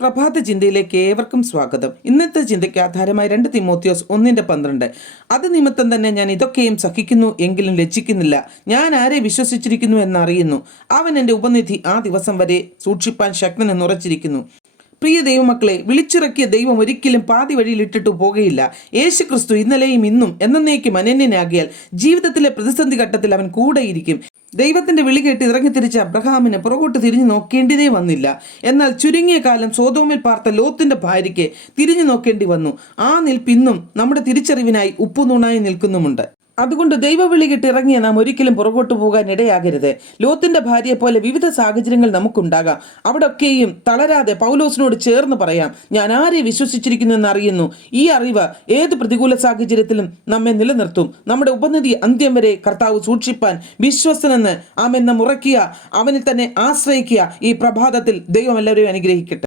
പ്രഭാത ചിന്തയിലേക്ക് ഏവർക്കും സ്വാഗതം. ഇന്നത്തെ ചിന്തയ്ക്ക് ആധാരമായി 2 തിമോത്തിയോസ് 1:12. അത് നിമിത്തം തന്നെ ഞാൻ ഇതൊക്കെയും സഹിക്കുന്നു, എങ്കിലും ലജ്ജിക്കുന്നില്ല. ഞാൻ ആരെ വിശ്വസിച്ചിരിക്കുന്നു എന്നറിയുന്നു. അവൻ എൻ്റെ ഉപനിധി ആ ദിവസം വരെ സൂക്ഷിപ്പാൻ ശക്തനെന്ന് ഉറച്ചിരിക്കുന്നു. പ്രിയ ദൈവമക്കളെ, വിളിച്ചിറക്കിയ ദൈവം ഒരിക്കലും പാതി വഴിയിൽ ഇട്ടിട്ടു പോകുകയില്ല. യേശു ക്രിസ്തു ഇന്നലെയും ഇന്നും എന്നേക്കും അനന്യനാകിയാൽ ജീവിതത്തിലെ പ്രതിസന്ധി ഘട്ടത്തിൽ അവൻ കൂടെയിരിക്കും. ദൈവത്തിന്റെ വിളി കേട്ട് ഇറങ്ങിത്തിരിച്ച അബ്രഹാമിന് പുറകോട്ട് തിരിഞ്ഞു നോക്കേണ്ടതേ വന്നില്ല. എന്നാൽ ചുരുങ്ങിയ കാലം സോദോമിൽ പാർത്ത ലോത്തിന്റെ ഭാര്യയ്ക്ക് തിരിഞ്ഞു നോക്കേണ്ടി വന്നു. ആ നിൽപ്പിന്നും നമ്മുടെ തിരിച്ചറിവിനായി ഉപ്പുനൂണായി നിൽക്കുന്നുമുണ്ട്. അതുകൊണ്ട് ദൈവവിളി കേട്ട് ഇറങ്ങിയ നാം ഒരിക്കലും പുറകോട്ട് പോകാൻ ഇടയാകരുത്. ലോത്തിന്റെ ഭാര്യയെ പോലെ വിവിധ സാഹചര്യങ്ങൾ നമുക്കുണ്ടാകാം. അവിടെയൊക്കെയും തളരാതെ പൗലോസിനോട് ചേർന്ന് പറയാം, ഞാൻ ആരെ വിശ്വസിച്ചിരിക്കുന്നു എന്നറിയുന്നു. ഈ അറിവ് ഏത് പ്രതികൂല സാഹചര്യത്തിലും നമ്മെ നിലനിർത്തും. നമ്മുടെ ഉപനിധി അന്ത്യം വരെ കർത്താവ് സൂക്ഷിപ്പാൻ വിശ്വസ്തനെന്ന് ആമെന്ന് ഉറക്കുക. അവനിൽ തന്നെ ആശ്രയിക്കുക. ഈ പ്രഭാതത്തിൽ ദൈവം എല്ലാവരെയും അനുഗ്രഹിക്കട്ടെ.